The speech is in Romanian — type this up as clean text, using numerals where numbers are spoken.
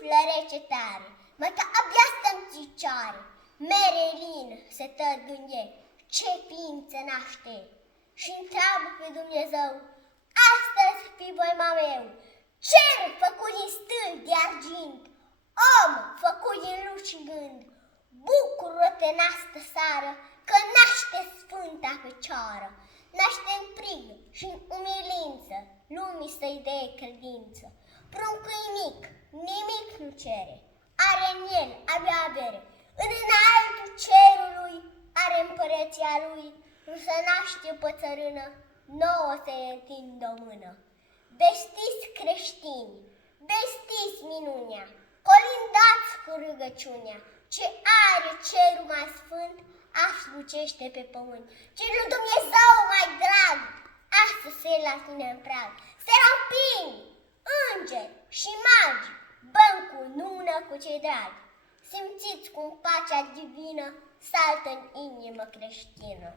suflă rece tare, măta abia stă-n picioare, mere lin se tădunye, ce ființă naște? Și întreabă pe Dumnezeu, astăzi fi voima meu, cer făcut din stâlp de argint, om făcut din luci și gând, bucură-te în astă seară, că naște Sfânta Fecioară, naște în prig și în umilință, lumii să-i dea credință. Pruncul mic, nimic nu cere, are în el abia avere, în înaltul cerului are împărăția lui, nu se naște pe țărână, nouă se-i întinde o mână. Vestiți creștini, vestiți minunea, colindați cu rugăciunea, ce are cerul mai sfânt, aș lucește pe pământ. Ce lui Dumnezeu mai drag, astăzi se la tine în prag. Serafini, îngeri și magi, băncul nună cu cei dragi. Simțiți cum pacea divină saltă în inimă creștină.